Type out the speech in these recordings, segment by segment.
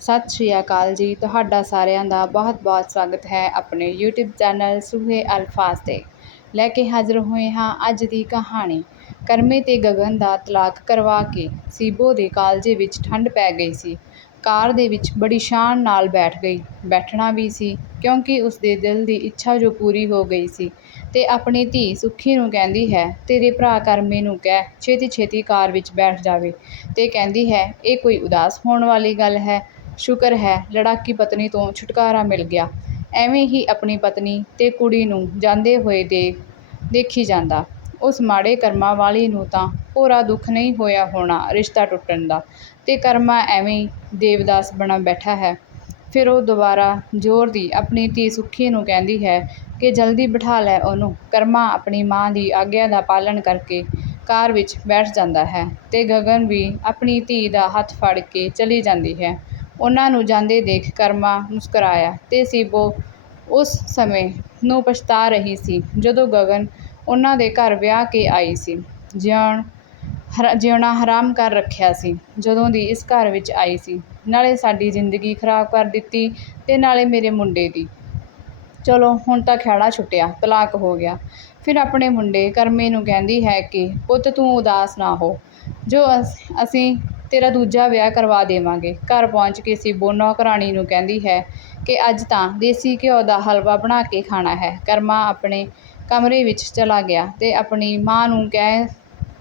ਸਤਿ ਸ਼੍ਰੀ ਅਕਾਲ ਜੀ। ਤੁਹਾਡਾ ਸਾਰਿਆਂ ਦਾ ਬਹੁਤ-ਬਹੁਤ ਸਵਾਗਤ ਹੈ ਆਪਣੇ YouTube ਚੈਨਲ ਸੁਹੇ ਅਲਫਾਜ਼ ਤੇ। ਲੈ ਕੇ ਹਾਜ਼ਰ ਹੋਏ ਹਾਂ ਅੱਜ ਦੀ ਕਹਾਣੀ। ਕਰਮੇ ਤੇ ਗਗਨ ਦਾ ਤਲਾਕ ਕਰਵਾ ਕੇ ਸੀਬੋ ਦੇ ਕਾਲਜੇ ਵਿੱਚ ਠੰਡ ਪੈ ਗਈ ਸੀ। ਕਾਰ ਦੇ ਵਿੱਚ ਬੜੀ ਸ਼ਾਨ ਨਾਲ ਬੈਠ ਗਈ। ਬੈਠਣਾ ਵੀ ਸੀ, ਕਿਉਂਕਿ ਉਸਦੇ ਦਿਲ ਦੀ ਇੱਛਾ ਜੋ ਪੂਰੀ ਹੋ ਗਈ ਸੀ ਤੇ ਆਪਣੀ ਧੀ ਸੁੱਖੀ ਨੂੰ ਕਹਿੰਦੀ ਹੈ, ਤੇਰੇ ਭਰਾ ਕਰਮੇ ਨੂੰ ਕਹਿ ਛੇਤੀ ਛੇਤੀ ਕਾਰ ਵਿੱਚ ਬੈਠ ਜਾਵੇ। ਤੇ ਕਹਿੰਦੀ ਹੈ, ਇਹ ਕੋਈ ਉਦਾਸ ਹੋਣ ਵਾਲੀ ਗੱਲ ਹੈ। ਸ਼ੁਕਰ ਹੈ, ਲੜਾਕੀ ਪਤਨੀ ਤੋਂ ਛੁਟਕਾਰਾ ਮਿਲ ਗਿਆ। ਐਵੇਂ ਹੀ ਆਪਣੀ ਪਤਨੀ ਤੇ ਕੁੜੀ ਨੂੰ ਜਾਂਦੇ ਹੋਏ ਦੇਖ ਦੇਖੀ ਜਾਂਦਾ। ਉਸ ਮਾੜੇ ਕਰਮਾਂ ਵਾਲੀ ਨੂੰ ਤਾਂ ਭੋਰਾ ਦੁੱਖ ਨਹੀਂ ਹੋਇਆ ਹੋਣਾ ਰਿਸ਼ਤਾ ਟੁੱਟਣ ਦਾ। ਤੇ ਕਰਮਾ ਐਵੇਂ ਹੀ ਦੇਵਦਾਸ ਬਣਾ ਬੈਠਾ ਹੈ। ਫਿਰ ਉਹ ਦੁਬਾਰਾ ਜ਼ੋਰ ਦੀ ਆਪਣੀ ਧੀ ਸੁੱਖੀ ਨੂੰ ਕਹਿੰਦੀ ਹੈ ਕਿ ਜਲਦੀ ਬਿਠਾ ਲੈ ਉਹਨੂੰ। ਕਰਮਾ ਆਪਣੀ ਮਾਂ ਦੀ ਆਗਿਆ ਦਾ ਪਾਲਣ ਕਰਕੇ ਕਾਰ ਵਿੱਚ ਬੈਠ ਜਾਂਦਾ ਹੈ ਤੇ ਗਗਨ ਵੀ ਆਪਣੀ ਧੀ ਦਾ ਹੱਥ ਫੜ ਕੇ ਚਲੀ ਜਾਂਦੀ ਹੈ। ਉਹਨਾਂ ਨੂੰ ਜਾਂਦੇ ਦੇਖ ਕਰਮਾ ਮੁਸਕਰਾਇਆ ਤੇ ਸੀਬੋ ਉਸ ਸਮੇਂ ਨੂੰ ਪਛਤਾ ਰਹੀ ਸੀ, ਜਦੋਂ ਗਗਨ ਉਹਨਾਂ ਦੇ ਘਰ ਵਿਆਹ ਕੇ ਆਈ ਸੀ, ਜਿਉਣ ਹਰਾ, ਜਿਉਣਾ ਹਰਾਮ ਕਰ ਰੱਖਿਆ ਸੀ, ਜਦੋਂ ਦੀ ਇਸ ਘਰ ਵਿੱਚ ਆਈ ਸੀ। ਨਾਲੇ ਸਾਡੀ ਜ਼ਿੰਦਗੀ ਖਰਾਬ ਕਰ ਦਿੱਤੀ ਤੇ ਨਾਲੇ ਮੇਰੇ ਮੁੰਡੇ ਦੀ। ਚਲੋ, ਹੁਣ ਤਾਂ ਖਹਿੜਾ ਛੁੱਟਿਆ, ਤਲਾਕ ਹੋ ਗਿਆ। ਫਿਰ ਆਪਣੇ ਮੁੰਡੇ ਕਰਮੇ ਨੂੰ ਕਹਿੰਦੀ ਹੈ ਕਿ, ਪੁੱਤ ਤੂੰ ਉਦਾਸ ਨਾ ਹੋ। ਜੋ ਅਸ- ਅਸੀਂ ਤੇਰਾ ਦੂਜਾ ਵਿਆਹ ਕਰਵਾ ਦੇਵਾਂਗੇ। ਘਰ ਪਹੁੰਚ ਕੇ ਸੀਬੋ ਨੌਕਰਾਣੀ ਨੂੰ ਕਹਿੰਦੀ ਹੈ ਕਿ ਅੱਜ ਤਾਂ ਦੇਸੀ ਘਿਓ ਦਾ ਹਲਵਾ ਬਣਾ ਕੇ ਖਾਣਾ ਹੈ। ਕਰਮਾ ਆਪਣੇ ਕਮਰੇ ਵਿੱਚ ਚਲਾ ਗਿਆ ਤੇ ਆਪਣੀ ਮਾਂ ਨੂੰ ਕਹਿ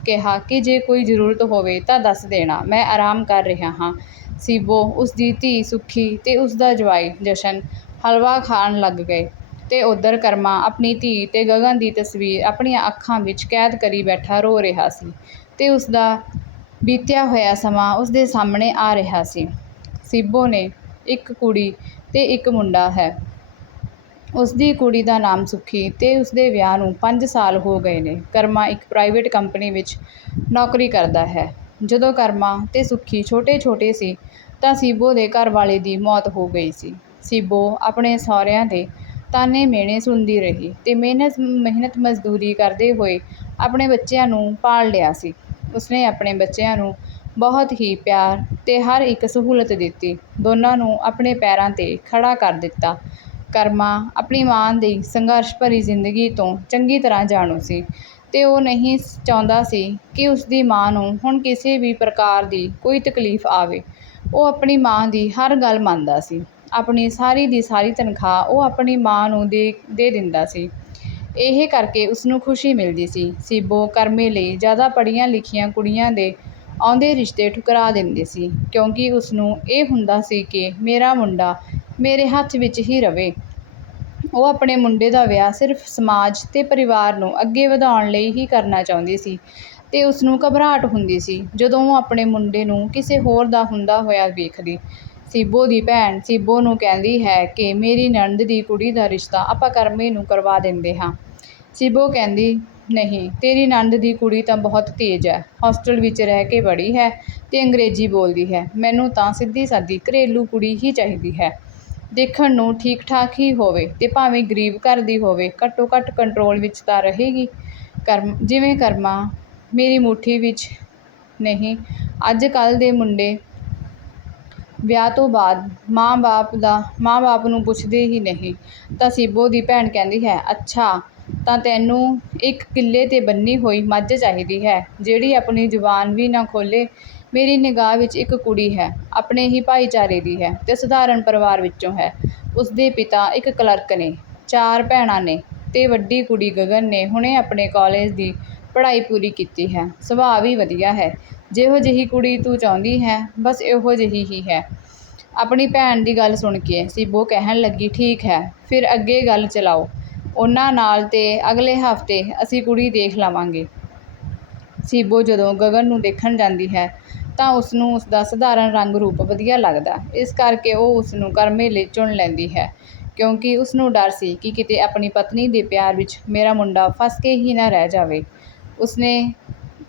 ਕਿਹਾ ਕਿ ਜੇ ਕੋਈ ਜ਼ਰੂਰਤ ਹੋਵੇ ਤਾਂ ਦੱਸ ਦੇਣਾ। ਮੈਂ ਆਰਾਮ ਕਰ ਰਿਹਾ ਹਾਂ। ਸੀਬੋ ਉਸਦੀ ਧੀ ਸੁੱਖੀ ਤੇ ਉਸਦਾ ਜਵਾਈ ਜਸ਼ਨ ਹਲਵਾ ਖਾਣ ਲੱਗ ਗਏ ਤੇ ਉਧਰ ਕਰਮਾ ਆਪਣੀ ਧੀ ਤੇ ਗਗਨ ਦੀ ਤਸਵੀਰ ਆਪਣੀਆਂ ਅੱਖਾਂ ਵਿੱਚ ਕੈਦ ਕਰੀ ਬੈਠਾ ਰੋ ਰਿਹਾ ਸੀ ਤੇ ਉਸਦਾ ਬੀਤਿਆ ਹੋਇਆ ਸਮਾਂ ਉਸਦੇ ਸਾਹਮਣੇ ਆ ਰਿਹਾ ਸੀ। ਸੀਬੋ ਨੇ ਇੱਕ ਕੁੜੀ ਤੇ ਇੱਕ ਮੁੰਡਾ ਹੈ। ਉਸ ਦੀ ਕੁੜੀ ਦਾ ਨਾਮ ਸੁੱਖੀ ਤੇ ਉਸਦੇ ਵਿਆਹ ਨੂੰ 5 ਸਾਲ ਹੋ ਗਏ ਨੇ। ਕਰਮਾ ਇੱਕ ਪ੍ਰਾਈਵੇਟ ਕੰਪਨੀ ਵਿੱਚ ਨੌਕਰੀ ਕਰਦਾ ਹੈ। ਜਦੋਂ ਕਰਮਾ ਤੇ ਸੁੱਖੀ ਛੋਟੇ-ਛੋਟੇ ਸੀ, ਤਾਂ ਸੀਬੋ ਦੇ ਘਰ ਵਾਲੇ ਦੀ ਮੌਤ ਹੋ ਗਈ ਸੀ। ਸੀਬੋ ਆਪਣੇ ਸਹੁਰਿਆਂ ਦੇ ਤਾਨੇ ਮੇਣੇ ਸੁਣਦੀ ਰਹੀ ਤੇ ਮਿਹਨਤ ਮਿਹਨਤ ਮਜ਼ਦੂਰੀ ਕਰਦੇ ਹੋਏ ਆਪਣੇ ਬੱਚਿਆਂ ਨੂੰ ਪਾਲ ਲਿਆ ਸੀ। ਉਸਨੇ ਆਪਣੇ ਬੱਚਿਆਂ ਨੂੰ ਬਹੁਤ ਹੀ ਪਿਆਰ ਤੇ ਹਰ ਇੱਕ ਸਹੂਲਤ ਦਿੱਤੀ। ਦੋਨਾਂ ਨੂੰ ਆਪਣੇ ਪੈਰਾਂ ਤੇ ਖੜ੍ਹਾ ਕਰ ਦਿੱਤਾ। ਕਰਮਾ ਆਪਣੀ ਮਾਂ ਦੀ ਸੰਘਰਸ਼ ਭਰੀ ਜ਼ਿੰਦਗੀ ਤੋਂ ਚੰਗੀ ਤਰ੍ਹਾਂ ਜਾਣੂ ਸੀ ਤੇ ਉਹ ਨਹੀਂ ਚਾਹੁੰਦਾ ਸੀ ਕਿ ਉਸਦੀ ਮਾਂ ਨੂੰ ਹੁਣ ਕਿਸੇ ਵੀ ਪ੍ਰਕਾਰ ਦੀ ਕੋਈ ਤਕਲੀਫ ਆਵੇ। ਉਹ ਆਪਣੀ ਮਾਂ ਦੀ ਹਰ ਗੱਲ ਮੰਨਦਾ ਸੀ। ਆਪਣੀ ਸਾਰੀ ਦੀ ਸਾਰੀ ਤਨਖਾਹ ਉਹ ਆਪਣੀ ਮਾਂ ਨੂੰ ਦੇ ਦੇ ਦਿੰਦਾ ਸੀ। ਇਹ ਕਰਕੇ ਉਸਨੂੰ ਖੁਸ਼ੀ ਮਿਲਦੀ ਸੀ। ਸੀਬੋ ਕਰਮੇ ਲਈ ਜ਼ਿਆਦਾ ਪੜ੍ਹੀਆਂ ਲਿਖੀਆਂ ਕੁੜੀਆਂ ਦੇ ਆਉਂਦੇ ਰਿਸ਼ਤੇ ਠੁਕਰਾ ਦਿੰਦੀ ਸੀ, ਕਿਉਂਕਿ ਉਸਨੂੰ ਇਹ ਹੁੰਦਾ ਸੀ ਕਿ ਮੇਰਾ ਮੁੰਡਾ ਮੇਰੇ ਹੱਥ ਵਿੱਚ ਹੀ ਰਵੇ। ਉਹ ਆਪਣੇ ਮੁੰਡੇ ਦਾ ਵਿਆਹ ਸਿਰਫ ਸਮਾਜ ਤੇ ਪਰਿਵਾਰ ਨੂੰ ਅੱਗੇ ਵਧਾਉਣ ਲਈ ਹੀ ਕਰਨਾ ਚਾਹੁੰਦੀ ਸੀ ਤੇ ਉਸਨੂੰ ਘਬਰਾਹਟ ਹੁੰਦੀ ਸੀ ਜਦੋਂ ਉਹ ਆਪਣੇ ਮੁੰਡੇ ਨੂੰ ਕਿਸੇ ਹੋਰ ਦਾ ਹੁੰਦਾ ਹੋਇਆ ਵੇਖਦੀ। ਸੀਬੋ ਦੀ ਭੈਣ ਸੀਬੋ ਨੂੰ ਕਹਿੰਦੀ ਹੈ ਕਿ ਮੇਰੀ ਨਣਦ ਦੀ ਕੁੜੀ ਦਾ ਰਿਸ਼ਤਾ ਆਪਾਂ ਕਰਮੇ ਨੂੰ ਕਰਵਾ ਦਿੰਦੇ ਹਾਂ। ਸਿਬੋ ਕਹਿੰਦੀ, ਨਹੀਂ, ਤੇਰੀ ਨਣਦ ਦੀ ਕੁੜੀ ਤਾਂ ਬਹੁਤ ਤੇਜ਼ ਹੈ। ਹੌਸਟਲ ਵਿੱਚ ਰਹਿ ਕੇ ਪੜ੍ਹੀ ਹੈ ਤੇ ਅੰਗਰੇਜ਼ੀ ਬੋਲਦੀ ਹੈ। ਮੈਨੂੰ ਤਾਂ ਸਿੱਧੀ ਸਾਦੀ ਘਰੇਲੂ ਕੁੜੀ ਹੀ ਚਾਹੀਦੀ ਹੈ। ਦੇਖਣ ਨੂੰ ਠੀਕ ਠਾਕ ਹੀ ਹੋਵੇ ਤੇ ਭਾਵੇਂ ਗਰੀਬ ਘਰ ਦੀ ਹੋਵੇ ਘੱਟੋ ਘੱਟ ਕੰਟਰੋਲ ਵਿੱਚ ਤਾਂ ਰਹੇਗੀ। ਕਰਮ, ਜਿਵੇਂ ਕਰਮਾ, ਮੇਰੀ ਮੁੱਠੀ ਵਿੱਚ ਨਹੀਂ। ਅੱਜ ਕੱਲ੍ਹ ਦੇ ਮੁੰਡੇ ਵਿਆਹ ਤੋਂ ਬਾਅਦ ਮਾਂ-ਬਾਪ ਦਾ, ਮਾਂ-ਬਾਪ ਨੂੰ ਪੁੱਛਦੇ ਹੀ ਨਹੀਂ। ਤਾਂ ਸਿਬੋ ਦੀ ਭੈਣ ਕਹਿੰਦੀ ਹੈ, ਅੱਛਾ ਤਾਂ ਤੈਨੂੰ ਇੱਕ ਕਿੱਲੇ ਤੇ ਬੰਨੀ ਹੋਈ ਮੱਝ ਚਾਹੀਦੀ ਹੈ, ਜਿਹੜੀ ਆਪਣੀ ਜ਼ੁਬਾਨ ਵੀ ਨਾ ਖੋਲ੍ਹੇ। ਮੇਰੀ ਨਿਗਾਹ ਵਿੱਚ ਇੱਕ ਕੁੜੀ ਹੈ, ਆਪਣੇ ਹੀ ਭਾਈਚਾਰੇ ਦੀ ਹੈ ਅਤੇ ਸਧਾਰਨ ਪਰਿਵਾਰ ਵਿੱਚੋਂ ਹੈ। ਉਸਦੇ ਪਿਤਾ ਇੱਕ ਕਲਰਕ ਨੇ, ਚਾਰ ਭੈਣਾਂ ਨੇ ਅਤੇ ਵੱਡੀ ਕੁੜੀ ਗਗਨ ਨੇ, ਹੁਣੇ ਆਪਣੇ ਕਾਲਜ ਦੀ ਪੜ੍ਹਾਈ ਪੂਰੀ ਕੀਤੀ ਹੈ। ਸੁਭਾਅ ਵੀ ਵਧੀਆ ਹੈ। ਜਿਹੋ ਜਿਹੀ ਕੁੜੀ ਤੂੰ ਚਾਹੁੰਦੀ ਹੈ, ਬਸ ਇਹੋ ਜਿਹੀ ਹੀ ਹੈ। ਆਪਣੀ ਭੈਣ ਦੀ ਗੱਲ ਸੁਣ ਕੇ ਸੀਬੋ ਕਹਿਣ ਲੱਗੀ, ਠੀਕ ਹੈ, ਫਿਰ ਅੱਗੇ ਗੱਲ ਚਲਾਓ। ਉਹਨਾਂ ਨਾਲ ਅਤੇ ਅਗਲੇ ਹਫ਼ਤੇ ਅਸੀਂ ਕੁੜੀ ਦੇਖ ਲਵਾਂਗੇ। ਸੀਬੋ ਜਦੋਂ ਗਗਨ ਨੂੰ ਦੇਖਣ ਜਾਂਦੀ ਹੈ, ਤਾਂ ਉਸਨੂੰ ਉਸਦਾ ਸਧਾਰਨ ਰੰਗ ਰੂਪ ਵਧੀਆ ਲੱਗਦਾ। ਇਸ ਕਰਕੇ ਉਹ ਉਸਨੂੰ ਕਰਮੇ ਲਈ ਚੁਣ ਲੈਂਦੀ ਹੈ, ਕਿਉਂਕਿ ਉਸਨੂੰ ਡਰ ਸੀ ਕਿ ਕਿਤੇ ਆਪਣੀ ਪਤਨੀ ਦੇ ਪਿਆਰ ਵਿੱਚ ਮੇਰਾ ਮੁੰਡਾ ਫਸ ਕੇ ਹੀ ਨਾ ਰਹਿ ਜਾਵੇ। ਉਸਨੇ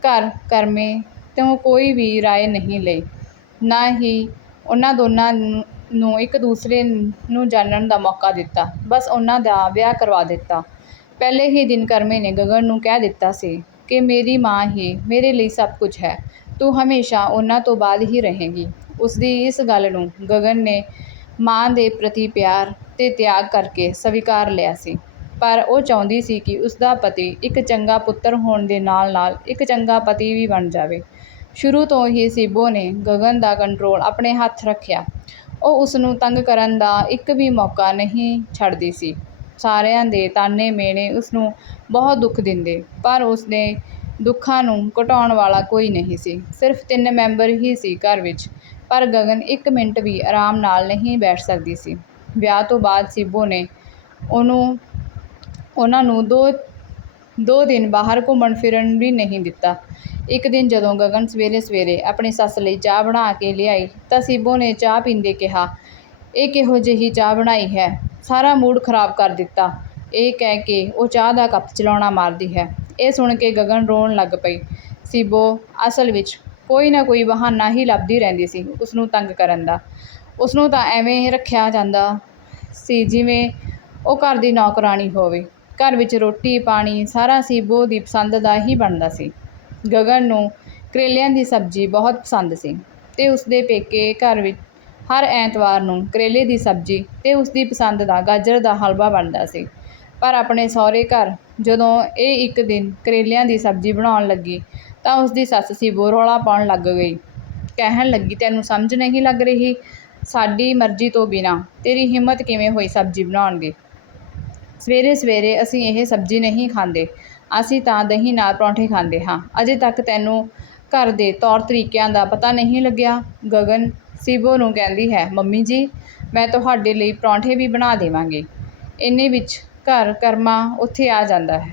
ਘਰ ਕਰਮੇ ਤੋਂ ਕੋਈ ਵੀ ਰਾਏ ਨਹੀਂ ਲਈ। ਨਾ ਹੀ ਉਹਨਾਂ ਦੋਨਾਂ ਨੂੰ ਇੱਕ ਦੂਸਰੇ ਨੂੰ ਜਾਣਨ ਦਾ ਮੌਕਾ ਦਿੱਤਾ। ਬਸ ਉਹਨਾਂ ਦਾ ਵਿਆਹ ਕਰਵਾ ਦਿੱਤਾ। ਪਹਿਲੇ ਹੀ ਦਿਨ ਕਰਮੇ ਨੇ ਗਗਨ ਨੂੰ ਕਹਿ ਦਿੱਤਾ ਸੀ ਕਿ ਮੇਰੀ ਮਾਂ ਹੀ ਮੇਰੇ ਲਈ ਸਭ ਕੁਝ ਹੈ। ਤੂੰ ਹਮੇਸ਼ਾ ਉਹਨਾਂ ਤੋਂ ਬਾਅਦ ਹੀ ਰਹੇਂਗੀ। ਉਸਦੀ ਇਸ ਗੱਲ ਨੂੰ ਗਗਨ ਨੇ ਮਾਂ ਦੇ ਪ੍ਰਤੀ ਪਿਆਰ ਤੇ ਤਿਆਗ ਕਰਕੇ ਸਵੀਕਾਰ ਲਿਆ ਸੀ। ਪਰ ਉਹ ਚਾਹੁੰਦੀ ਸੀ ਕਿ ਉਸਦਾ ਪਤੀ ਇੱਕ ਚੰਗਾ ਪੁੱਤਰ ਹੋਣ ਦੇ ਨਾਲ ਨਾਲ ਇੱਕ ਚੰਗਾ ਪਤੀ ਵੀ ਬਣ ਜਾਵੇ। ਸ਼ੁਰੂ ਤੋਂ ਹੀ ਸੀਬੋ ਨੇ ਗਗਨ ਦਾ ਕੰਟਰੋਲ ਆਪਣੇ ਹੱਥ ਰੱਖਿਆ। ਉਹ ਉਸਨੂੰ ਤੰਗ ਕਰਨ ਦਾ ਇੱਕ ਵੀ ਮੌਕਾ ਨਹੀਂ ਛੱਡਦੀ ਸੀ। ਸਾਰਿਆਂ ਦੇ ਤਾਨੇ ਮੇਣੇ ਉਸਨੂੰ ਬਹੁਤ ਦੁੱਖ ਦਿੰਦੇ, ਪਰ ਉਸਦੇ ਦੁੱਖਾਂ ਨੂੰ ਘਟਾਉਣ ਵਾਲਾ ਕੋਈ ਨਹੀਂ ਸੀ। ਸਿਰਫ ਤਿੰਨ ਮੈਂਬਰ ਹੀ ਸੀ ਘਰ ਵਿੱਚ, ਪਰ ਗਗਨ ਇੱਕ ਮਿੰਟ ਵੀ ਆਰਾਮ ਨਾਲ ਨਹੀਂ ਬੈਠ ਸਕਦੀ ਸੀ। ਵਿਆਹ ਤੋਂ ਬਾਅਦ ਸੀਬੋ ਨੇ ਉਹਨੂੰ, ਉਹਨਾਂ ਨੂੰ ਦੋ ਦੋ ਦਿਨ ਬਾਹਰ ਘੁੰਮਣ ਫਿਰਨ ਵੀ ਨਹੀਂ ਦਿੱਤਾ। ਇੱਕ ਦਿਨ ਜਦੋਂ ਗਗਨ ਸਵੇਰੇ ਸਵੇਰੇ ਆਪਣੀ ਸੱਸ ਲਈ ਚਾਹ ਬਣਾ ਕੇ ਲਿਆਈ ਤਾਂ ਸੀਬੋ ਨੇ ਚਾਹ ਪੀਂਦੇ ਕਿਹਾ, ਇਹ ਕਿਹੋ ਜਿਹੀ ਚਾਹ ਬਣਾਈ ਹੈ? ਸਾਰਾ ਮੂਡ ਖਰਾਬ ਕਰ ਦਿੱਤਾ। ਇਹ ਕਹਿ ਕੇ ਉਹ ਚਾਹ ਦਾ ਕੱਪ ਚਲਾਉਣਾ ਮਾਰਦੀ ਹੈ। ਇਹ ਸੁਣ ਕੇ ਗਗਨ ਰੋਣ ਲੱਗ ਪਈ। ਸੀਬੋ ਅਸਲ ਵਿੱਚ ਕੋਈ ਨਾ ਕੋਈ ਬਹਾਨਾ ਹੀ ਲੱਭਦੀ ਰਹਿੰਦੀ ਸੀ ਉਸਨੂੰ ਤੰਗ ਕਰਨ ਦਾ। ਉਸਨੂੰ ਤਾਂ ਐਵੇਂ ਰੱਖਿਆ ਜਾਂਦਾ ਸੀ ਜਿਵੇਂ ਉਹ ਘਰ ਦੀ ਨੌਕਰਾਣੀ ਹੋਵੇ। ਘਰ ਵਿੱਚ ਰੋਟੀ, ਪਾਣੀ ਸਾਰਾ ਸੀਬੋ ਦੀ ਪਸੰਦ ਦਾ ਹੀ ਬਣਦਾ ਸੀ। ਗਗਨ ਨੂੰ ਕਰੇਲਿਆਂ ਦੀ ਸਬਜ਼ੀ ਬਹੁਤ ਪਸੰਦ ਸੀ ਤੇ ਉਸਦੇ ਪੇਕੇ ਘਰ ਵਿੱਚ ਹਰ ਐਤਵਾਰ ਨੂੰ ਕਰੇਲੇ ਦੀ ਸਬਜ਼ੀ ਤੇ ਉਸਦੀ ਪਸੰਦ ਦਾ ਗਾਜਰ ਦਾ ਹਲਵਾ ਬਣਦਾ ਸੀ। ਪਰ ਆਪਣੇ ਸਹੁਰੇ ਘਰ ਜਦੋਂ ਇਹ ਇੱਕ ਦਿਨ ਕਰੇਲਿਆਂ ਦੀ ਸਬਜ਼ੀ ਬਣਾਉਣ ਲੱਗੀ ਤਾਂ ਉਸਦੀ ਸੱਸ ਸੀਬੋ ਰੌਲਾ ਪਾਉਣ ਲੱਗ ਗਈ। ਕਹਿਣ ਲੱਗੀ, ਤੈਨੂੰ ਸਮਝ ਨਹੀਂ ਲੱਗ ਰਹੀ? ਸਾਡੀ ਮਰਜ਼ੀ ਤੋਂ ਬਿਨਾਂ ਤੇਰੀ ਹਿੰਮਤ ਕਿਵੇਂ ਹੋਈ ਸਬਜ਼ੀ ਬਣਾਉਣ ਦੀ? ਸਵੇਰੇ ਸਵੇਰੇ ਅਸੀਂ ਇਹ ਸਬਜ਼ੀ ਨਹੀਂ ਖਾਂਦੇ। ਅਸੀਂ ਤਾਂ ਦਹੀਂ ਨਾਲ ਪਰੌਂਠੇ ਖਾਂਦੇ ਹਾਂ। ਅਜੇ ਤੱਕ ਤੈਨੂੰ ਘਰ ਦੇ ਤੌਰ ਤਰੀਕਿਆਂ ਦਾ ਪਤਾ ਨਹੀਂ ਲੱਗਿਆ। ਗਗਨ ਸ਼ਿਬੋ ਨੂੰ ਕਹਿੰਦੀ ਹੈ, ਮੰਮੀ ਜੀ, ਮੈਂ ਤੁਹਾਡੇ ਲਈ ਪਰੌਂਠੇ ਵੀ ਬਣਾ ਦੇਵਾਂਗੀ। ਇੰਨੇ ਵਿੱਚ ਘਰ ਕਰਮਾ ਉੱਥੇ ਆ ਜਾਂਦਾ ਹੈ।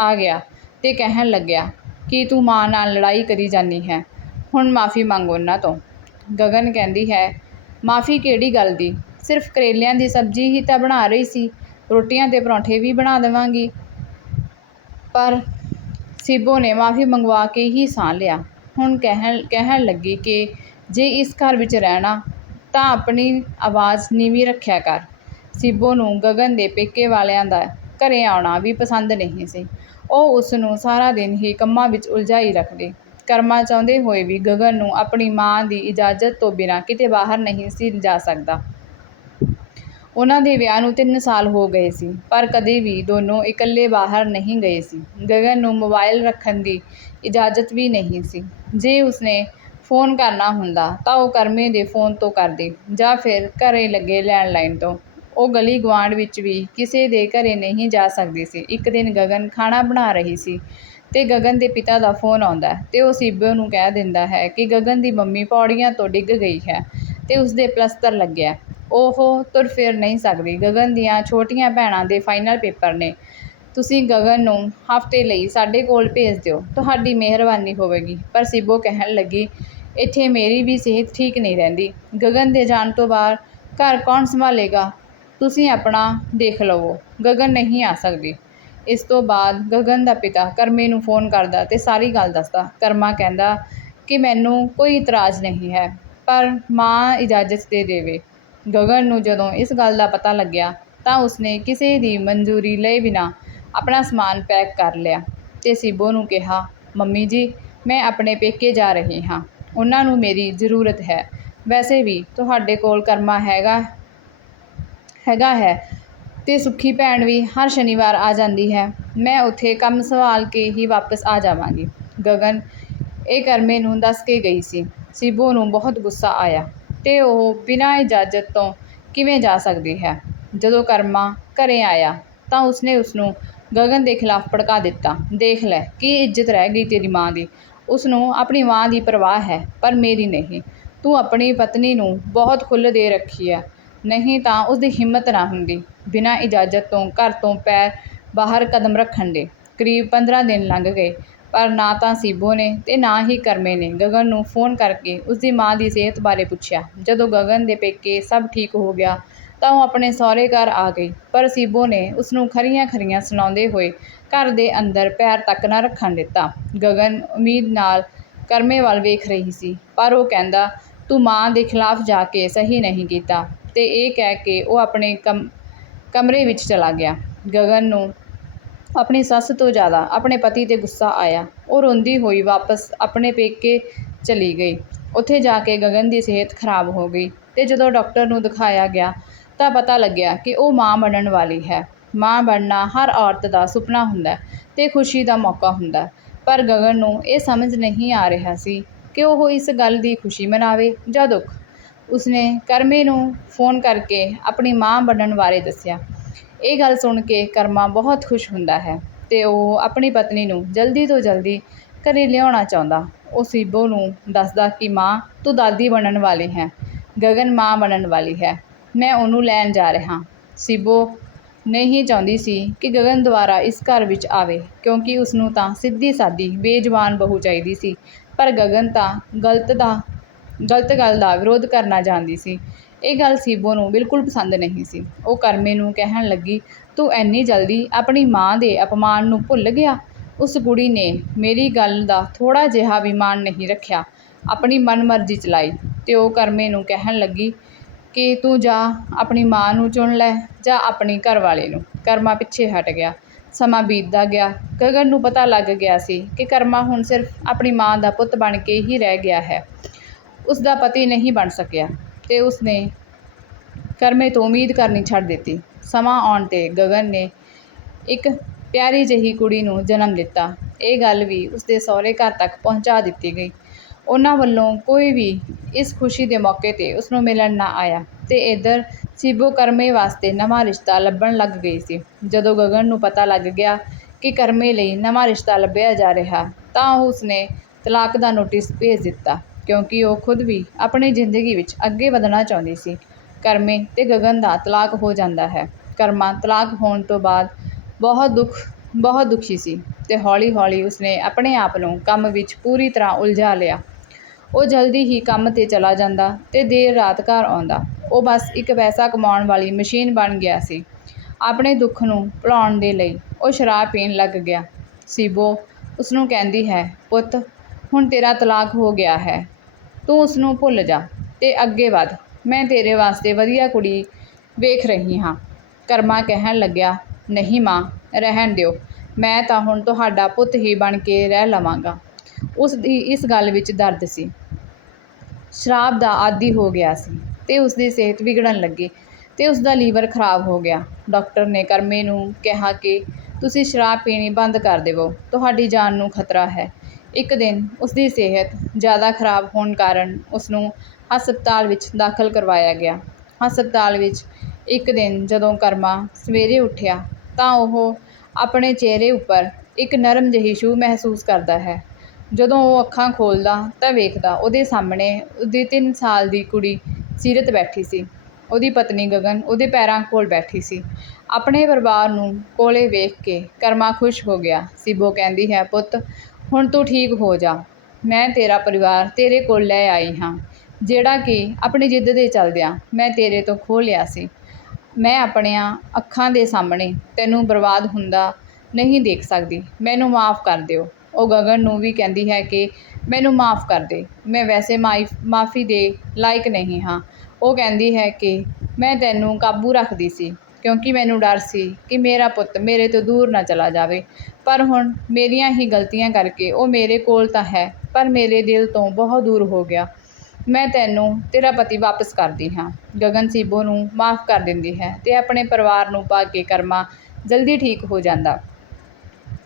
ਆ ਗਿਆ ਤੇ ਕਹਿਣ ਲੱਗਿਆ, ਕਿ ਤੂੰ ਮਾਂ ਨਾਲ ਲੜਾਈ ਕਰੀ ਜਾਂਦੀ ਹੈ? ਹੁਣ ਮਾਫੀ ਮੰਗ ਉਹਨਾਂ ਤੋਂ। ਗਗਨ ਕਹਿੰਦੀ ਹੈ, ਮਾਫੀ ਕਿਹੜੀ ਗੱਲ ਦੀ? ਸਿਰਫ ਕਰੇਲਿਆਂ ਦੀ ਸਬਜ਼ੀ ਹੀ ਤਾਂ ਬਣਾ ਰਹੀ ਸੀ। ਰੋਟੀਆਂ ਤੇ ਪਰੌਂਠੇ ਵੀ ਬਣਾ ਦੇਵਾਂਗੀ। ਪਰ ਸੀਬੋ ਨੇ ਮਾਫੀ ਮੰਗਵਾ ਕੇ ਹੀ ਸਾਹ ਲਿਆ। ਹੁਣ ਕਹਿਣ ਕਹਿਣ ਲੱਗੀ ਕਿ ਜੇ ਇਸ ਘਰ ਵਿੱਚ ਰਹਿਣਾ ਤਾਂ ਆਪਣੀ ਆਵਾਜ਼ ਨੀਵੀਂ ਰੱਖਿਆ ਕਰ। ਸੀਬੋ ਨੂੰ ਗਗਨ ਦੇ ਪੇਕੇ ਵਾਲਿਆਂ ਦਾ ਘਰੇ ਆਉਣਾ ਵੀ ਪਸੰਦ ਨਹੀਂ ਸੀ। ਉਹ ਉਸ ਨੂੰ ਸਾਰਾ ਦਿਨ ਹੀ ਕੰਮਾਂ ਵਿੱਚ ਉਲਝਾਈ ਰੱਖਦੇ। ਕਰਮਾ ਚਾਹੁੰਦੇ ਹੋਏ ਵੀ ਗਗਨ ਨੂੰ ਆਪਣੀ ਮਾਂ ਦੀ ਇਜਾਜ਼ਤ ਤੋਂ ਬਿਨਾਂ ਕਿਤੇ ਬਾਹਰ ਨਹੀਂ ਸੀ ਜਾ ਸਕਦਾ। ਉਹਨਾਂ ਦੇ ਵਿਆਹ ਨੂੰ ਤਿੰਨ ਸਾਲ ਹੋ ਗਏ ਸੀ, ਪਰ ਕਦੇ ਵੀ ਦੋਨੋਂ ਇਕੱਲੇ ਬਾਹਰ ਨਹੀਂ ਗਏ ਸੀ। ਗਗਨ ਨੂੰ ਮੋਬਾਈਲ ਰੱਖਣ ਦੀ ਇਜਾਜ਼ਤ ਵੀ ਨਹੀਂ ਸੀ। ਜੇ ਉਸਨੇ ਫੋਨ ਕਰਨਾ ਹੁੰਦਾ ਤਾਂ ਉਹ ਕਰਮੇ ਦੇ ਫੋਨ ਤੋਂ ਕਰਦੀ ਜਾਂ ਫਿਰ ਘਰੇ ਲੱਗੇ ਲੈਂਡਲਾਈਨ ਤੋਂ। ਉਹ ਗਲੀ ਗੁਆਂਢ ਵਿੱਚ ਵੀ ਕਿਸੇ ਦੇ ਘਰੇ ਨਹੀਂ ਜਾ ਸਕਦੀ ਸੀ। ਇੱਕ ਦਿਨ ਗਗਨ ਖਾਣਾ ਬਣਾ ਰਹੀ ਸੀ ਤੇ ਗਗਨ ਦੇ ਪਿਤਾ ਦਾ ਫੋਨ ਆਉਂਦਾ ਹੈ ਤੇ ਉਹ ਸੀਬੋ ਨੂੰ ਕਹਿ ਦਿੰਦਾ ਹੈ ਕਿ ਗਗਨ ਦੀ ਮੰਮੀ ਪੌੜੀਆਂ ਤੋਂ ਡਿੱਗ ਗਈ ਹੈ ਤੇ ਉਸਦੇ ਪਲਸਤਰ ਲੱਗਿਆ ਉਹ ਤੁਰ ਫਿਰ ਨਹੀਂ ਸਕਦੀ। ਗਗਨ ਦੀਆਂ ਛੋਟੀਆਂ ਭੈਣਾਂ ਦੇ ਫਾਈਨਲ ਪੇਪਰ ਨੇ। ਤੁਸੀਂ ਗਗਨ ਨੂੰ ਹਫ਼ਤੇ ਲਈ ਸਾਡੇ ਕੋਲ ਭੇਜ ਦਿਓ। ਤੁਹਾਡੀ ਮਿਹਰਬਾਨੀ ਹੋਵੇਗੀ। ਪਰ ਸੀਬੋ ਕਹਿਣ ਲੱਗੀ, ਇੱਥੇ ਮੇਰੀ ਵੀ ਸਿਹਤ ਠੀਕ ਨਹੀਂ ਰਹਿੰਦੀ। ਗਗਨ ਦੇ ਜਾਣ ਤੋਂ ਬਾਅਦ ਘਰ ਕੌਣ ਸੰਭਾਲੇਗਾ? ਤੁਸੀਂ ਆਪਣਾ ਦੇਖ ਲਵੋ। ਗਗਨ ਨਹੀਂ ਆ ਸਕਦੀ। ਇਸ ਤੋਂ ਬਾਅਦ ਗਗਨ ਦਾ ਪਿਤਾ ਕਰਮੇ ਨੂੰ ਫੋਨ ਕਰਦਾ ਤੇ ਸਾਰੀ ਗੱਲ ਦੱਸਦਾ। ਕਰਮਾ ਕਹਿੰਦਾ ਕਿ ਮੈਨੂੰ ਕੋਈ ਇਤਰਾਜ਼ ਨਹੀਂ ਹੈ, ਪਰ ਮਾਂ ਇਜਾਜ਼ਤ ਦੇ ਦੇਵੇ। ਗਗਨ ਨੂੰ ਜਦੋਂ ਇਸ ਗੱਲ ਦਾ ਪਤਾ ਲੱਗਿਆ ਤਾਂ ਉਸਨੇ ਕਿਸੇ ਦੀ ਮਨਜ਼ੂਰੀ ਲਏ ਬਿਨਾਂ ਆਪਣਾ ਸਮਾਨ ਪੈਕ ਕਰ ਲਿਆ ਤੇ ਸੀਬੋ ਨੂੰ ਕਿਹਾ, ਮੰਮੀ ਜੀ, ਮੈਂ ਆਪਣੇ ਪੇਕੇ ਜਾ ਰਹੀ ਹਾਂ। ਉਹਨਾਂ ਨੂੰ ਮੇਰੀ ਜ਼ਰੂਰਤ ਹੈ। ਵੈਸੇ ਵੀ ਤੁਹਾਡੇ ਕੋਲ ਕਰਮਾ ਹੈਗਾ ਹੈਗਾ ਹੈ ਤੇ ਸੁੱਖੀ ਭੈਣ ਵੀ ਹਰ ਸ਼ਨੀਵਾਰ ਆ ਜਾਂਦੀ ਹੈ। ਮੈਂ ਉੱਥੇ ਕੰਮ ਸੰਭਾਲ ਕੇ ਹੀ ਵਾਪਸ ਆ ਜਾਵਾਂਗੀ। ਗਗਨ ਇਹ ਕਰਮੇ ਨੂੰ ਦੱਸ ਕੇ ਗਈ ਸੀ। ਸੀਬੋ ਨੂੰ ਬਹੁਤ ਗੁੱਸਾ ਆਇਆ। ਤੇ ਉਹ ਬਿਨਾਂ ਇਜਾਜ਼ਤ ਤੋਂ ਕਿਵੇਂ ਜਾ ਸਕਦੀ ਹੈ? ਜਦੋਂ ਕਰਮਾ ਘਰੇ ਆਇਆ ਤਾਂ ਉਸਨੇ ਉਸਨੂੰ ਗਗਨ ਦੇ ਖਿਲਾਫ ਭੜਕਾ ਦਿੱਤਾ। ਦੇਖ ਲੈ, ਕੀ ਇੱਜ਼ਤ ਰਹਿ ਗਈ ਤੇਰੀ ਮਾਂ ਦੀ। ਉਸਨੂੰ ਆਪਣੀ ਮਾਂ ਦੀ ਪਰਵਾਹ ਹੈ, ਪਰ ਮੇਰੀ ਨਹੀਂ। ਤੂੰ ਆਪਣੀ ਪਤਨੀ ਨੂੰ ਬਹੁਤ ਖੁੱਲ੍ਹ ਦੇ ਰੱਖੀ ਹੈ। ਨਹੀਂ ਤਾਂ ਉਸਦੀ ਹਿੰਮਤ ਨਾ ਹੁੰਦੀ। ਬਿਨਾਂ ਇਜਾਜ਼ਤ ਤੋਂ ਘਰ ਤੋਂ ਪੈਰ ਬਾਹਰ ਕਦਮ ਰੱਖਣ ਦੇ ਕਰੀਬ 15 ਦਿਨ ਲੰਘ ਗਏ। ਪਰ ਨਾ ਤਾਂ ਸੀਬੋ ਨੇ ਤੇ ਨਾ ਹੀ ਕਰਮੇ ਨੇ। ਗਗਨ ਨੂੰ ਫੋਨ ਕਰਕੇ ਉਸਦੀ ਮਾਂ ਦੀ ਸਿਹਤ ਬਾਰੇ ਪੁੱਛਿਆ। ਜਦੋਂ ਗਗਨ ਦੇ ਪੇਕੇ ਸਭ ਠੀਕ ਹੋ ਗਿਆ ਤਾਂ ਉਹ ਆਪਣੇ ਸਹੁਰੇ ਘਰ ਆ ਗਈ। ਪਰ ਸੀਬੋ ਨੇ ਉਸਨੂੰ ਖਰੀਆਂ ਖਰੀਆਂ ਸੁਣਾਉਂਦੇ ਹੋਏ ਘਰ ਦੇ ਅੰਦਰ ਪੈਰ ਤੱਕ ਨਾ ਰੱਖਣ ਦਿੱਤਾ। ਗਗਨ ਉਮੀਦ ਨਾਲ ਕਰਮੇ ਵੱਲ ਵੇਖ ਰਹੀ ਸੀ, ਪਰ ਉਹ ਕਹਿੰਦਾ, ਤੂੰ ਮਾਂ ਦੇ ਖਿਲਾਫ ਜਾ ਕੇ ਸਹੀ ਨਹੀਂ ਕੀਤਾ। ਤੇ ਇਹ ਕਹਿ ਕੇ ਉਹ ਆਪਣੇ ਕਮ, ਕਮਰੇ ਵਿੱਚ ਚਲਾ ਗਿਆ। ਗਗਨ ਨੂੰ ਆਪਣੀ ਸੱਸ ਤੋਂ ਜ਼ਿਆਦਾ ਆਪਣੇ ਪਤੀ 'ਤੇ ਗੁੱਸਾ ਆਇਆ। ਉਹ ਰੋਂਦੀ ਹੋਈ ਵਾਪਸ ਆਪਣੇ ਪੇਕੇ ਚਲੀ ਗਈ। ਉੱਥੇ ਜਾ ਕੇ ਗਗਨ ਦੀ ਸਿਹਤ ਖਰਾਬ ਹੋ ਗਈ ਤੇ ਜਦੋਂ ਡਾਕਟਰ ਨੂੰ ਦਿਖਾਇਆ ਗਿਆ ਤਾਂ ਪਤਾ ਲੱਗਿਆ ਕਿ ਉਹ ਮਾਂ ਬਣਨ ਵਾਲੀ ਹੈ। ਮਾਂ ਬਣਨਾ ਹਰ ਔਰਤ ਦਾ ਸੁਪਨਾ ਹੁੰਦਾ ਤੇ ਖੁਸ਼ੀ ਦਾ ਮੌਕਾ ਹੁੰਦਾ ਪਰ ਗਗਨ ਨੂੰ ਇਹ ਸਮਝ ਨਹੀਂ ਆ ਰਿਹਾ ਸੀ ਕਿ ਉਹ ਇਸ ਗੱਲ ਦੀ ਖੁਸ਼ੀ ਮਨਾਵੇ ਜਾਂ ਦੁੱਖ। ਉਸਨੇ ਕਰਮੇ ਨੂੰ ਫੋਨ ਕਰਕੇ ਆਪਣੀ ਮਾਂ ਬਣਨ ਬਾਰੇ ਦੱਸਿਆ। ਇਹ ਗੱਲ ਸੁਣ ਕੇ ਕਰਮਾ ਬਹੁਤ ਖੁਸ਼ ਹੁੰਦਾ ਹੈ ਅਤੇ ਉਹ ਆਪਣੀ ਪਤਨੀ ਨੂੰ ਜਲਦੀ ਤੋਂ ਜਲਦੀ ਘਰ ਲਿਆਉਣਾ ਚਾਹੁੰਦਾ। ਉਹ ਸੀਬੋ ਨੂੰ ਦੱਸਦਾ ਕਿ ਮਾਂ, ਤੂੰ ਦਾਦੀ ਬਣਨ ਵਾਲੀ ਹੈ, ਗਗਨ ਮਾਂ ਬਣਨ ਵਾਲੀ ਹੈ। ਮੈਂ ਉਹਨੂੰ ਲੈਣ ਜਾ ਰਿਹਾ। ਸੀਬੋ ਨਹੀਂ ਚਾਹੁੰਦੀ ਸੀ ਕਿ ਗਗਨ ਦੁਆਰਾ ਇਸ ਘਰ ਵਿੱਚ ਆਵੇ, ਕਿਉਂਕਿ ਉਸਨੂੰ ਤਾਂ ਸਿੱਧੀ ਸਾਦੀ ਬੇਜ਼ੁਬਾਨ ਬਹੂ ਚਾਹੀਦੀ ਸੀ। ਪਰ ਗਗਨ ਤਾਂ ਗਲਤ ਦਾ, ਗਲਤ ਗੱਲ ਦਾ ਵਿਰੋਧ ਕਰਨਾ ਜਾਣਦੀ ਸੀ। ਇਹ ਗੱਲ ਸੀਬੋ ਨੂੰ ਬਿਲਕੁਲ ਪਸੰਦ ਨਹੀਂ ਸੀ। ਉਹ ਕਰਮੇ ਨੂੰ ਕਹਿਣ ਲੱਗੀ, ਤੂੰ ਐਨੀ ਜਲਦੀ ਆਪਣੀ ਮਾਂ ਦੇ ਅਪਮਾਨ ਨੂੰ ਭੁੱਲ ਗਿਆ? ਉਸ ਕੁੜੀ ਨੇ ਮੇਰੀ ਗੱਲ ਦਾ ਥੋੜਾ ਜਿਹਾ ਵੀ ਮਾਣ ਨਹੀਂ ਰੱਖਿਆ। ਆਪਣੀ ਮਨਮਰਜ਼ੀ ਚਲਾਈ। ਤੇ ਉਹ ਕਰਮੇ ਨੂੰ ਕਹਿਣ ਲੱਗੀ, ਕਿ ਤੂੰ ਜਾ ਆਪਣੀ ਮਾਂ ਨੂੰ ਚੁਣ ਲੈ, ਜਾਂ ਆਪਣੀ ਘਰ ਵਾਲੇ ਨੂੰ। ਕਰਮਾ ਪਿੱਛੇ ਹਟ ਗਿਆ। ਸਮਾਂ ਬੀਤਦਾ ਗਿਆ। ਗਗਨ ਨੂੰ ਪਤਾ ਲੱਗ ਗਿਆ ਸੀ ਕਿ ਕਰਮਾ ਹੁਣ ਸਿਰਫ ਆਪਣੀ ਮਾਂ ਦਾ ਪੁੱਤ ਬਣ ਕੇ ਹੀ ਰਹਿ ਗਿਆ ਹੈ। ਉਸ ਦਾ ਪਤੀ ਨਹੀਂ ਬਣ ਸਕਿਆ। ਤੇ ਉਸਨੇ ਕਰਮੇ ਤੋਂ ਉਮੀਦ ਕਰਨੀ ਛੱਡ ਦਿੱਤੀ। ਸਮਾਂ ਆਉਣ ਤੇ ਗਗਨ ਨੇ ਇੱਕ ਪਿਆਰੀ ਜਿਹੀ ਕੁੜੀ ਨੂੰ ਜਨਮ ਦਿੱਤਾ। ਇਹ ਗੱਲ ਵੀ ਉਸਦੇ ਸਹੁਰੇ ਘਰ ਤੱਕ ਪਹੁੰਚਾ ਦਿੱਤੀ ਗਈ। ਉਹਨਾਂ ਵੱਲੋਂ ਕੋਈ ਵੀ ਇਸ ਖੁਸ਼ੀ ਦੇ ਮੌਕੇ ਤੇ ਉਸ ਨੂੰ ਮਿਲਣ ਨਾ ਆਇਆ ਤੇ ਇੱਧਰ ਸੀਬੋ ਕਰਮੇ ਵਾਸਤੇ ਨਵਾਂ ਰਿਸ਼ਤਾ ਲੱਭਣ ਲੱਗ ਗਈ ਸੀ। ਜਦੋਂ ਗਗਨ ਨੂੰ ਪਤਾ ਲੱਗ ਗਿਆ ਕਿ ਕਰਮੇ ਲਈ ਨਵਾਂ ਰਿਸ਼ਤਾ ਲੱਭਿਆ ਜਾ ਰਿਹਾ, ਤਾਂ ਉਹ ਉਸਨੇ ਤਲਾਕ ਦਾ ਨੋਟਿਸ ਭੇਜ ਦਿੱਤਾ। ਕਿਉਂਕਿ ਉਹ ਖੁਦ ਵੀ ਆਪਣੀ ਜ਼ਿੰਦਗੀ ਵਿੱਚ ਅੱਗੇ ਵਧਣਾ ਚਾਹੁੰਦੀ ਸੀ। ਕਰਮੇ ਅਤੇ ਗਗਨ ਦਾ ਤਲਾਕ ਹੋ ਜਾਂਦਾ ਹੈ। ਕਰਮਾ ਤਲਾਕ ਹੋਣ ਤੋਂ ਬਾਅਦ ਬਹੁਤ ਦੁੱਖ, ਬਹੁਤ ਦੁਖੀ ਸੀ ਅਤੇ ਹੌਲੀ-ਹੌਲੀ ਉਸਨੇ ਆਪਣੇ ਆਪ ਨੂੰ ਕੰਮ ਵਿੱਚ ਪੂਰੀ ਤਰ੍ਹਾਂ ਉਲਝਾ ਲਿਆ। ਉਹ ਜਲਦੀ ਹੀ ਕੰਮ ਤੇ ਚਲਾ ਜਾਂਦਾ ਅਤੇ ਦੇਰ ਰਾਤ ਘਰ ਆਉਂਦਾ। ਉਹ ਬਸ ਇੱਕ ਪੈਸਾ ਕਮਾਉਣ ਵਾਲੀ ਮਸ਼ੀਨ ਬਣ ਗਿਆ ਸੀ। ਆਪਣੇ ਦੁੱਖ ਨੂੰ ਭੁਲਾਉਣ ਦੇ ਲਈ ਉਹ ਸ਼ਰਾਬ ਪੀਣ ਲੱਗ ਗਿਆ। ਸੀਬੋ, ਉਸਨੂੰ ਕਹਿੰਦੀ ਹੈ, ਪੁੱਤ, ਹੁਣ ਤੇਰਾ ਤਲਾਕ ਹੋ ਗਿਆ ਹੈ। ਤੂੰ ਉਸਨੂੰ ਭੁੱਲ ਜਾ ਤੇ ਅੱਗੇ ਵਧ। ਮੈਂ ਤੇਰੇ ਵਾਸਤੇ ਵਧੀਆ ਕੁੜੀ ਵੇਖ ਰਹੀ ਹਾਂ। ਕਰਮਾ ਕਹਿਣ ਲੱਗਿਆ, ਨਹੀਂ ਮਾਂ, ਰਹਿਣ ਦਿਓ। ਮੈਂ ਤਾਂ ਹੁਣ ਤੁਹਾਡਾ ਪੁੱਤ ਹੀ ਬਣ ਕੇ ਰਹਿ ਲਵਾਂਗਾ। ਉਸ ਦੀ ਇਸ ਗੱਲ ਵਿੱਚ ਦਰਦ ਸੀ। ਸ਼ਰਾਬ ਦਾ ਆਦੀ ਹੋ ਗਿਆ ਸੀ ਤੇ ਉਸ ਦੀ ਸਿਹਤ ਵਿਗੜਨ ਲੱਗੀ ਤੇ ਉਸ ਦਾ ਲੀਵਰ ਖਰਾਬ ਹੋ ਗਿਆ। ਡਾਕਟਰ ਨੇ ਕਰਮੇ ਨੂੰ ਕਿਹਾ ਕਿ ਤੁਸੀਂ ਸ਼ਰਾਬ ਪੀਣੀ ਬੰਦ ਕਰ ਦੇਵੋ। ਤੁਹਾਡੀ ਜਾਨ ਨੂੰ ਖਤਰਾ ਹੈ। ਇੱਕ ਦਿਨ ਉਸ ਦੀ ਸਿਹਤ ਜ਼ਿਆਦਾ ਖਰਾਬ ਹੋਣ ਕਾਰਨ ਉਸ ਨੂੰ ਹਸਪਤਾਲ ਵਿੱਚ ਦਾਖਲ ਕਰਵਾਇਆ ਗਿਆ। ਹਸਪਤਾਲ ਵਿੱਚ ਇੱਕ ਦਿਨ ਜਦੋਂ ਕਰਮਾ ਸਵੇਰੇ ਉੱਠਿਆ ਤਾਂ ਉਹ ਆਪਣੇ ਚਿਹਰੇ ਉੱਪਰ ਇੱਕ ਨਰਮ ਜਿਹੀ ਛੂਹ ਮਹਿਸੂਸ ਕਰਦਾ ਹੈ। ਜਦੋਂ ਉਹ ਅੱਖਾਂ ਖੋਲ੍ਹਦਾ ਤਾਂ ਵੇਖਦਾ ਉਹਦੇ ਸਾਹਮਣੇ ਉਹਦੀ 3 ਸਾਲ ਦੀ ਕੁੜੀ ਸੀਰਤ ਬੈਠੀ ਸੀ। ਉਹਦੀ ਪਤਨੀ ਗਗਨ ਉਹਦੇ ਪੈਰਾਂ ਕੋਲ ਬੈਠੀ ਸੀ। ਆਪਣੇ ਪਰਿਵਾਰ ਨੂੰ ਕੋਲੇ ਵੇਖ ਕੇ ਕਰਮਾ ਖੁਸ਼ ਹੋ ਗਿਆ। ਸਿਬੋ ਕਹਿੰਦੀ ਹੈ, ਪੁੱਤ ਹੁਣ ਤੂੰ ਠੀਕ ਹੋ ਜਾ। ਮੈਂ ਤੇਰਾ ਪਰਿਵਾਰ ਤੇਰੇ ਕੋਲ ਲੈ ਆਈ ਹਾਂ। ਜਿਹੜਾ ਕਿ ਆਪਣੀ ਜਿੱਦ ਦੇ ਚਲਦਿਆਂ ਮੈਂ ਤੇਰੇ ਤੋਂ ਖੋਹ ਲਿਆ ਸੀ। ਮੈਂ ਆਪਣੀਆਂ ਅੱਖਾਂ ਦੇ ਸਾਹਮਣੇ ਤੈਨੂੰ ਬਰਬਾਦ ਹੁੰਦਾ ਨਹੀਂ ਦੇਖ ਸਕਦੀ। ਮੈਨੂੰ ਮਾਫ ਕਰ ਦਿਓ। ਉਹ ਗਗਨ ਨੂੰ ਵੀ ਕਹਿੰਦੀ ਹੈ ਕਿ ਮੈਨੂੰ ਮਾਫ ਕਰ ਦੇ। ਮੈਂ ਵੈਸੇ ਮਾਫੀ ਦੇ ਲਾਇਕ ਨਹੀਂ ਹਾਂ। ਉਹ ਕਹਿੰਦੀ ਹੈ ਕਿ ਮੈਂ ਤੈਨੂੰ ਕਾਬੂ ਰੱਖਦੀ ਸੀ। ਕਿਉਂਕਿ ਮੈਨੂੰ ਡਰ ਸੀ ਕਿ ਮੇਰਾ ਪੁੱਤ ਮੇਰੇ ਤੋਂ ਦੂਰ ਨਾ ਚਲਾ ਜਾਵੇ। ਪਰ ਹੁਣ ਮੇਰੀਆਂ ਹੀ ਗਲਤੀਆਂ ਕਰਕੇ ਉਹ ਮੇਰੇ ਕੋਲ ਤਾਂ ਹੈ, ਪਰ ਮੇਰੇ ਦਿਲ ਤੋਂ ਬਹੁਤ ਦੂਰ ਹੋ ਗਿਆ। ਮੈਂ ਤੈਨੂੰ ਤੇਰਾ ਪਤੀ ਵਾਪਸ ਕਰਦੀ ਹਾਂ। ਗਗਨ ਸੀਬੋ ਨੂੰ ਮਾਫ ਕਰ ਦਿੰਦੀ ਹੈ ਤੇ ਆਪਣੇ ਪਰਿਵਾਰ ਨੂੰ ਪਾ ਕੇ ਕਰਮਾ ਜਲਦੀ ਠੀਕ ਹੋ ਜਾਂਦਾ।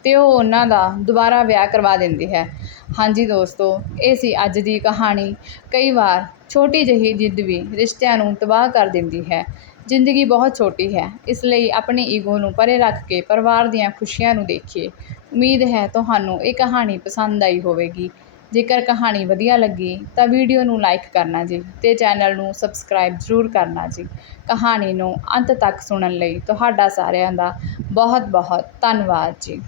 ਤੇ ਉਹ ਉਹਨਾਂ ਦਾ ਦੁਬਾਰਾ ਵਿਆਹ ਕਰਵਾ ਦਿੰਦੀ ਹੈ। ਹਾਂਜੀ ਦੋਸਤੋ, ਇਹ ਸੀ ਅੱਜ ਦੀ ਕਹਾਣੀ। ਕਈ ਵਾਰ ਛੋਟੀ ਜਿਹੀ ਜਿੱਦ ਵੀ ਰਿਸ਼ਤਿਆਂ ਨੂੰ ਤਬਾਹ ਕਰ ਦਿੰਦੀ ਹੈ। ਜ਼ਿੰਦਗੀ ਬਹੁਤ ਛੋਟੀ ਹੈ। ਇਸ ਲਈ ਆਪਣੀ ਈਗੋ ਨੂੰ ਪਰੇ ਰੱਖ ਕੇ ਪਰਿਵਾਰ ਦੀਆਂ ਖੁਸ਼ੀਆਂ ਨੂੰ ਦੇਖੀਏ। ਉਮੀਦ ਹੈ ਤੁਹਾਨੂੰ ਇਹ ਕਹਾਣੀ ਪਸੰਦ ਆਈ ਹੋਵੇਗੀ। ਜੇਕਰ ਕਹਾਣੀ ਵਧੀਆ ਲੱਗੀ ਤਾਂ ਵੀਡੀਓ ਨੂੰ ਲਾਈਕ ਕਰਨਾ ਜੀ ਤੇ ਚੈਨਲ ਨੂੰ ਸਬਸਕ੍ਰਾਈਬ ਜ਼ਰੂਰ ਕਰਨਾ ਜੀ। ਕਹਾਣੀ ਨੂੰ ਅੰਤ ਤੱਕ ਸੁਣਨ ਲਈ ਤੁਹਾਡਾ ਸਾਰਿਆਂ ਦਾ ਬਹੁਤ ਬਹੁਤ ਧੰਨਵਾਦ ਜੀ।